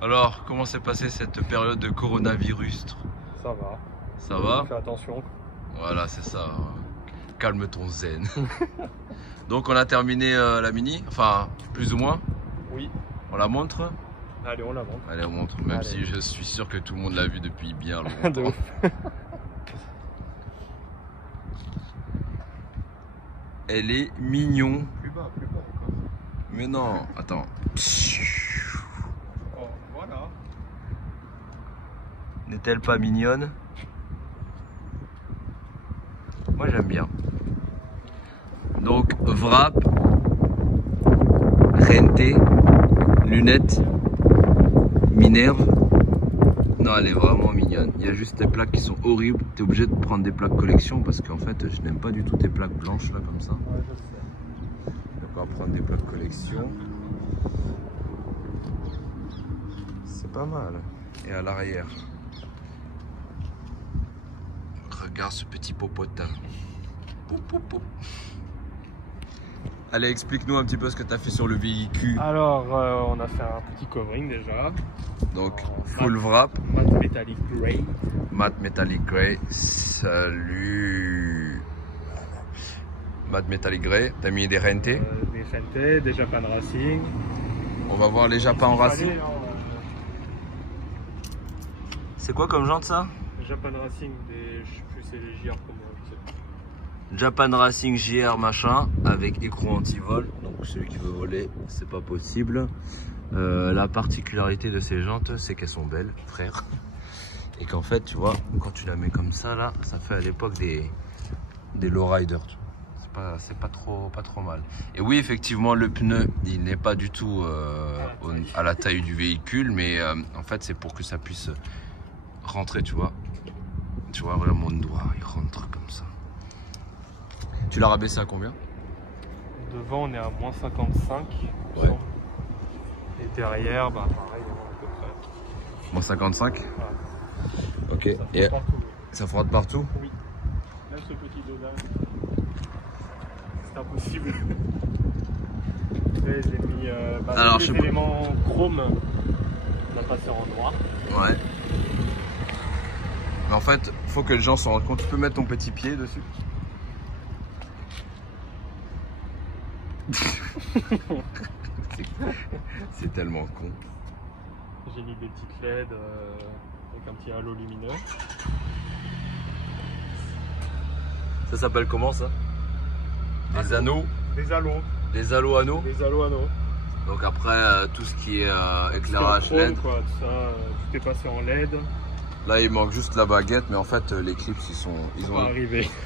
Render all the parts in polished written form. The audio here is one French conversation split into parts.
Alors, comment s'est passée cette période de coronavirus? Ça va. Ça va? Fais attention. Voilà, c'est ça. Calme ton zen. Donc, on a terminé la mini, enfin, plus ou moins. Oui. On la montre? Allez, on la montre. Allez, on montre, même Allez. si je suis sûr que tout le monde l'a vu depuis bien longtemps. De ouf. Elle est mignon. Plus bas encore. Mais non, attends. Oh, voilà. N'est-elle pas mignonne? Moi j'aime bien. Donc wrap, renté, lunettes, minerve. Non, elle est vraiment mignonne. Il y a juste les plaques qui sont horribles. Tu es obligé de prendre des plaques collection parce qu'en fait je n'aime pas du tout tes plaques blanches là comme ça. Ouais, je sais. Donc on va prendre des plaques collection. C'est pas mal. Et à l'arrière. Regarde ce petit popotin. Pou, pou, pou. Allez, explique-nous un petit peu ce que tu as fait sur le véhicule. Alors, on a fait un petit covering déjà. Donc, En full mat- wrap, Matte metallic grey. matte metallic grey. Salut. Matte metallic grey. T'as mis des rentés. Des rentés, des Japan Racing. On va voir les Japan Racing. Allez, hein, C'est quoi comme jante ça? Japan Racing, je sais plus, c'est les JR comment, je sais pas. Japan Racing JR machin avec écrou anti-vol. Donc celui qui veut voler, c'est pas possible. La particularité de ces jantes, c'est qu'elles sont belles, frère. Et qu'en fait, tu vois, quand tu la mets comme ça là, ça fait à l'époque des lowriders. C'est pas trop mal. Et oui, effectivement, le pneu, il n'est pas du tout à la taille du véhicule, mais en fait, c'est pour que ça puisse rentrer, tu vois. Tu vois, voilà mon doigt, il rentre comme ça. Tu l'as rabaissé à combien? Devant, on est à moins 55. Ouais. Et derrière, bah pareil, à peu près. Moins 55. Voilà. Ok. Ça fait Et partout, oui. ça frotte partout? Oui. Même ce petit dedans, c'est impossible. J'ai mis Alors, tous je sais les pas. éléments chrome, on a passé en noir. Ouais. Mais en fait, faut que les gens se rendent compte. Tu peux mettre ton petit pied dessus? C'est tellement con. J'ai mis des petites LED avec un petit halo lumineux. Ça s'appelle comment ça? Des anneaux? Des halos. Des halos anneaux? Des halos anneaux. Donc après, tout ce qui est éclairage Chrome, LED. quoi, tout ça, tout est passé en LED. Là, il manque juste la baguette, mais en fait, les clips,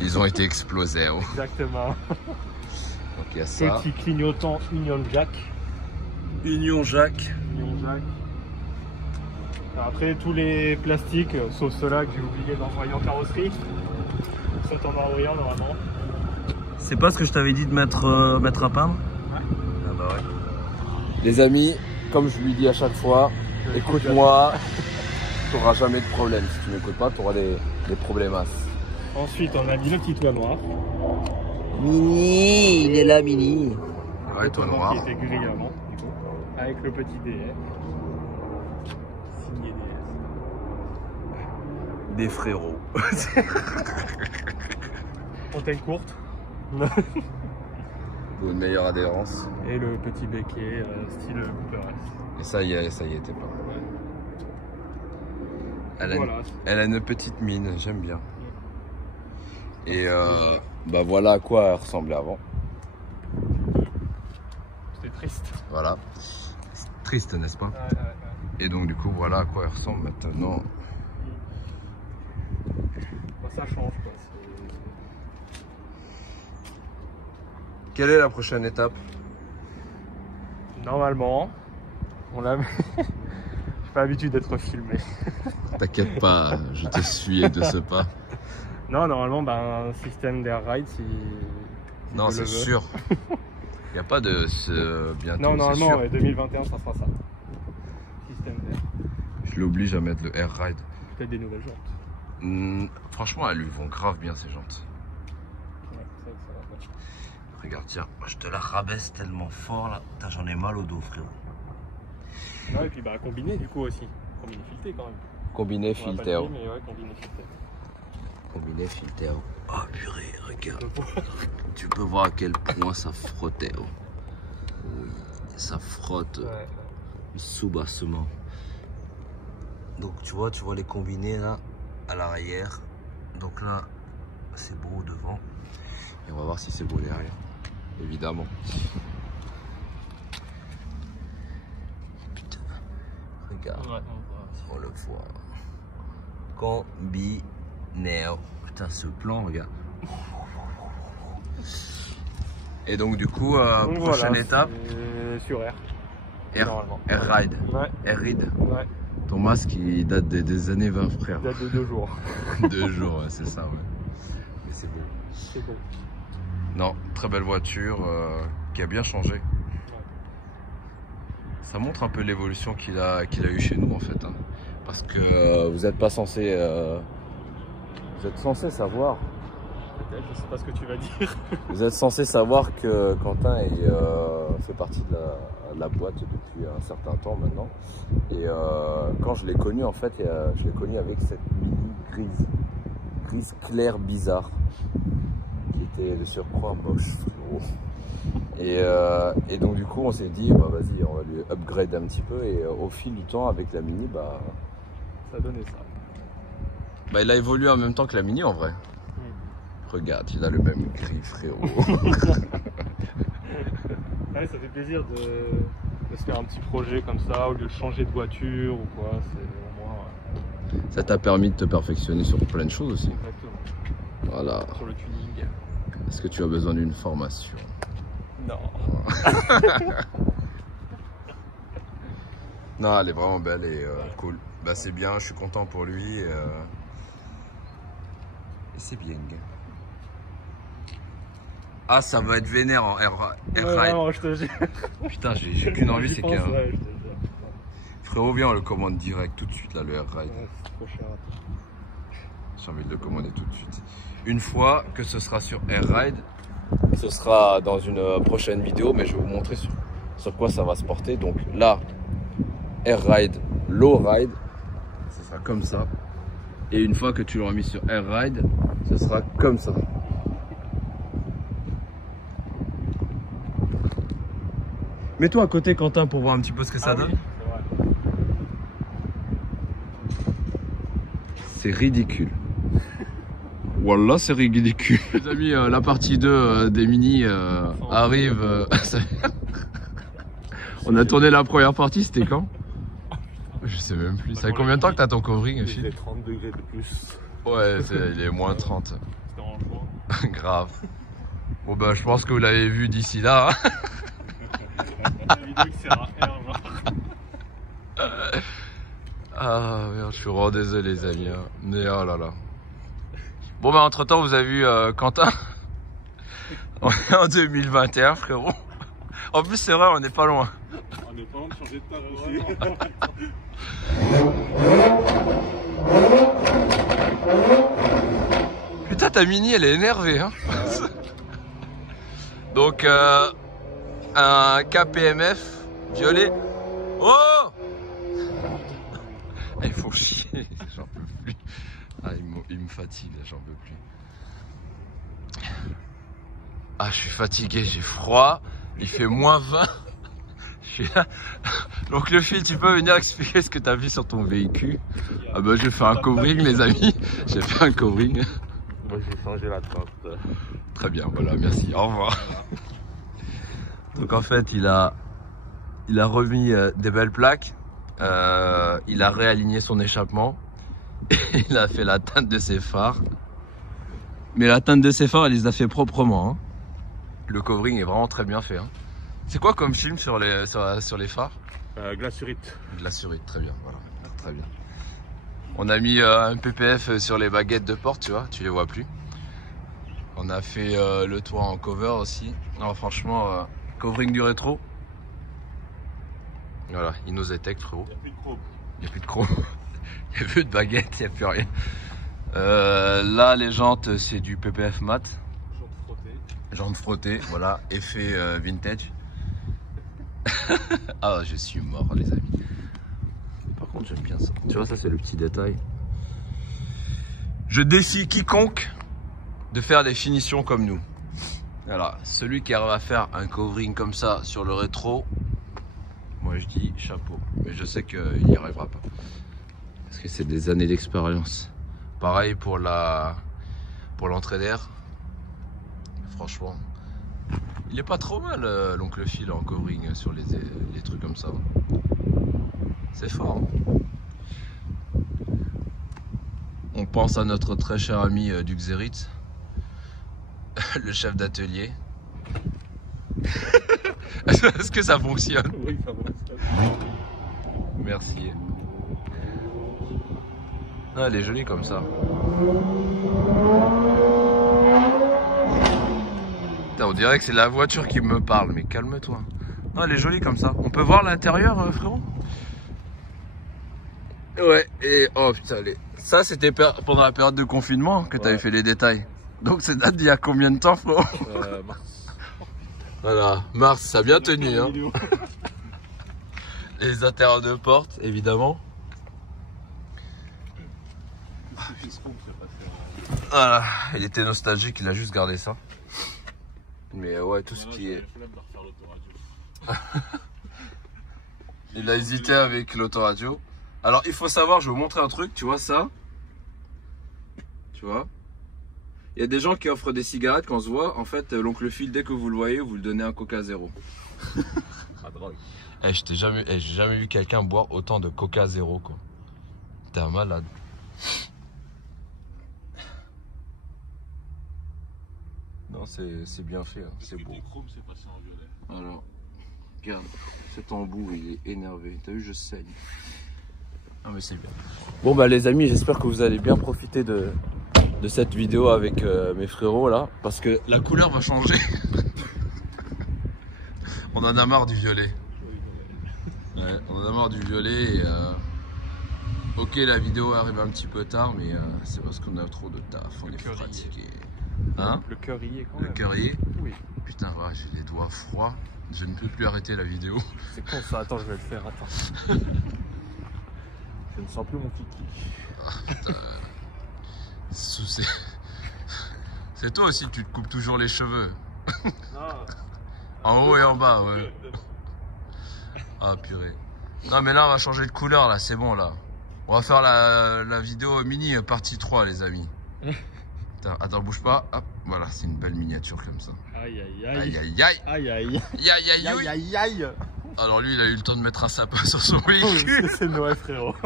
ils ont été explosés. Oh. Exactement. Donc il y a ça. Petit clignotant Union Jack. Union Jack. Union Jack. Alors après, tous les plastiques, sauf ceux-là que j'ai oublié d'envoyer en carrosserie, sont en noir brillant normalement. C'est pas ce que je t'avais dit de mettre à peindre? Ouais. Ah bah ouais. Les amis, comme je lui dis à chaque fois, écoute-moi, tu n'auras jamais de problème. Si tu m'écoutes pas, tu auras des problémasses. Ensuite, on a mis le petit toit noir. Mini, il est là, Mini. Ouais, toi Qui noir. était gris avant, du coup, avec le petit DS. Signé DS. Des frérots. Antenne courte. Pour une meilleure adhérence. Et le petit béquet style Cooper S. Et ça y est, t'es pas. Voilà. Elle a une petite mine, j'aime bien. Et bah voilà à quoi elle ressemblait avant. C'était triste. Voilà. C'est triste, n'est-ce pas? Ouais. Et donc du coup, voilà à quoi elle ressemble maintenant. Bah, ça change quoi. Quelle est la prochaine étape? Normalement, on l'a. J'ai pas l'habitude d'être filmé. T'inquiète pas, je te suis de ce pas. Non, normalement, bah, un système d'air ride si Non, je c'est le veux. sûr. Il n'y a pas de ce bientôt. Non, c'est normalement, sûr. ouais, 2021, ça sera ça. Système d'air. Je l'oblige à mettre le Air Ride. Peut-être des nouvelles jantes. Franchement, elles lui vont grave bien ces jantes. Ouais, c'est vrai que ça va pas. Regarde, tiens, je te la rabaisse tellement fort là. J'en ai mal au dos, frérot. Ouais, et puis bah combiné du coup aussi. Combiné fileté quand même. Combiné On va pas filter. le dire, mais ouais, combiné fileté. Combiné filter. Oh purée, regarde. Tu peux voir à quel point ça frottait. Oh. Oui, ça frotte Ouais. sous-bassement. Donc tu vois les combinés là à l'arrière. Donc là c'est beau devant. Et on va voir si c'est beau derrière. Évidemment. Putain. Regarde. Ouais, On le voit. Combiné. Putain ce plan regarde. Et donc du coup donc, prochaine voilà, étape. sur R. Normalement. R-Ride. Ouais. R-Ride. Ouais. Ton masque il date des années 20 frère. Il date de 2 jours. 2 jours, ouais, c'est ça ouais. Mais c'est beau. C'est bon. Non, très belle voiture qui a bien changé. Ça montre un peu l'évolution qu'il a eu chez nous en fait. Hein. Parce que vous n'êtes pas censé. Vous êtes censé savoir. Peut-être, je sais pas ce que tu vas dire. Vous êtes censé savoir que Quentin fait partie de la boîte depuis un certain temps maintenant. Et quand je l'ai connu en fait, je l'ai connu avec cette mini grise claire bizarre. Qui était de surcroît moche. Et donc du coup on s'est dit bah vas-y on va lui upgrade un petit peu et au fil du temps avec la Mini bah Ça a donné ça. bah il a évolué en même temps que la Mini en vrai. Regarde il a le même gris frérot. Ouais, ça fait plaisir de se faire un petit projet comme ça au lieu de changer de voiture ou quoi. C'est au moins. Ça t'a permis de te perfectionner sur plein de choses aussi. Exactement. Voilà. Sur le tuning. Est-ce que tu as besoin d'une formation? Non. Non, elle est vraiment belle et cool. Bah c'est bien, je suis content pour lui. Et c'est bien. Ah, ça va être vénère en R-Ride. Non, je te jure. Putain, j'ai qu'une envie, c'est qu'il qu'un. ouais, je te jure. Frérot, viens, on le commande direct tout de suite là, le R-Ride. Ouais, c'est trop cher. J'ai envie de le commander tout de suite. Une fois que ce sera sur R-Ride, ce sera dans une prochaine vidéo, mais je vais vous montrer sur quoi ça va se porter. Donc là, R-Ride, low ride, ce sera comme ça. Et une fois que tu l'auras mis sur R-Ride, ce sera comme ça. Mets-toi à côté Quentin pour voir un petit peu ce que ça donne. Oui, c'est vrai. C'est ridicule. Wallah, c'est ridicule. Les amis, la partie 2 des Mini arrive. On a tourné la première partie, c'était quand? Je sais même plus. Ça fait combien de temps que t'as ton covering, Phil? Il est 30 degrés de plus. Ouais, il est moins 30. C'était en juin. Grave. Bon bah je pense que vous l'avez vu d'ici là. Hein. La vidéo qui sert à R, genre. Ah merde, je suis vraiment désolé les amis. Hein. Mais oh là là. Bon bah entre temps vous avez vu Quentin. On est en 2021 frérot. En plus c'est vrai on n'est pas loin. On est pas loin de changer de table aussi. Putain ta Mini elle est énervée hein. Donc un KPMF violet. Oh ah, ils font chier, j'en peux plus. Ah, ils me fatiguent, j'en peux plus. Ah, je suis fatigué, j'ai froid, il fait moins 20. Je suis là. Donc le fil, tu peux venir expliquer ce que tu as vu sur ton véhicule? Ah bah j'ai fait un covering les amis, j'ai fait un covering. Moi j'ai changé la tente. Très bien, voilà, merci, au revoir. Donc en fait, il a remis des belles plaques, il a réaligné son échappement, et il a fait la teinte de ses phares. Mais la teinte de ses phares, il les a fait proprement. Hein. Le covering est vraiment très bien fait. Hein. C'est quoi comme film sur les phares? Glacurite. Glacurite, très bien, voilà, très bien. On a mis un PPF sur les baguettes de porte, tu vois, tu les vois plus. On a fait le toit en cover aussi. Non, franchement, covering du rétro. Voilà, Innozetech frérot. Il n'y a plus de chrome. Il n'y a plus de baguette, il n'y a plus rien. Là, les jantes, c'est du PPF mat. Jantes frottées. Jantes frottées, voilà, effet vintage. Ah, je suis mort, les amis. contre, j'aime bien ça. Tu vois, ça c'est le petit détail. Je défie quiconque de faire des finitions comme nous. Voilà, celui qui arrive à faire un covering comme ça sur le rétro, moi je dis chapeau. Mais je sais qu'il n'y arrivera pas. Parce que c'est des années d'expérience. Pareil pour l'entrée d'air. Franchement, il est pas trop mal l'oncle Phil en covering sur les trucs comme ça. C'est fort. On pense à notre très cher ami du Xerit, le chef d'atelier. Est-ce que ça fonctionne? Oui, ça va. Merci. Ah, elle est jolie comme ça. Putain, on dirait que c'est la voiture qui me parle, mais calme-toi. Non, elle est jolie comme ça. On peut voir l'intérieur, frérot? Ouais, et oh putain, ça c'était pendant la période de confinement que t'avais fait les détails. Donc c'est date d'il y a combien de temps, frérot? Mars. Voilà, mars, ça a bien tenu, hein. Les intérieurs de porte, évidemment. Voilà, il était nostalgique, il a juste gardé ça. Mais ouais, tout ce qui est... Il a hésité avec l'autoradio. Alors il faut savoir, je vais vous montrer un truc, tu vois ça? Tu vois? Il y a des gens qui offrent des cigarettes quand on se voit. En fait, l'oncle Phil, dès que vous le voyez, vous le donnez un Coca Zéro. Ah, drogue. Eh, j'ai jamais vu quelqu'un boire autant de Coca Zéro, quoi. T'es un malade. Non, c'est bien fait, hein. C'est beau. Chrome, c'est passé en violet. Alors, regarde, cet embout, il est énervé. T'as vu, je saigne. Ah, mais c'est bien. Bon, bah, les amis, j'espère que vous allez bien profiter de cette vidéo avec mes frérots là, parce que la couleur va changer. On en a marre du violet. Ouais, on en a marre du violet et ok, la vidéo arrive un petit peu tard, mais c'est parce qu'on a trop de taf, on est fatigué. Hein? Le cœur y est quand Le même. cœur y est? Oui. Putain, ouais, j'ai les doigts froids. Je ne peux plus arrêter la vidéo. C'est con ça, attends, je vais le faire, attends. Je ne sens plus mon kiki. C'est toi aussi, tu te coupes toujours les cheveux. Non. En haut et en bas, ouais. Ah purée. Non mais là on va changer de couleur là, c'est bon là. On va faire la vidéo mini partie 3 les amis. Attends, bouge pas. Hop, voilà, c'est une belle miniature comme ça. Aïe aïe Aïe aïe. aïe aïe. Aïe aïe. Aïe aïe aïe. Aïe aïe aïe. Alors lui il a eu le temps de mettre un sapin sur son lit. C'est Noël frérot.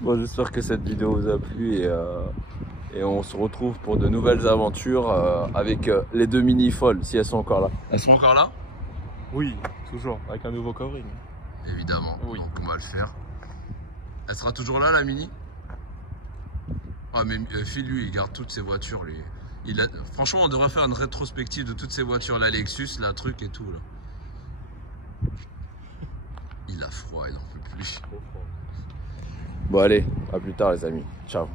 Bon, j'espère que cette vidéo vous a plu et on se retrouve pour de nouvelles aventures avec les deux mini folles si elles sont encore là. Elles sont encore là? Oui, toujours, avec un nouveau covering. Évidemment, oui. Donc on va le faire. Elle sera toujours là la mini? Ah mais Phil lui il garde toutes ses voitures lui. Franchement on devrait faire une rétrospective de toutes ces voitures, la Lexus, la truc et tout là. Il a froid, il n'en peut plus. Bon allez, à plus tard les amis, ciao.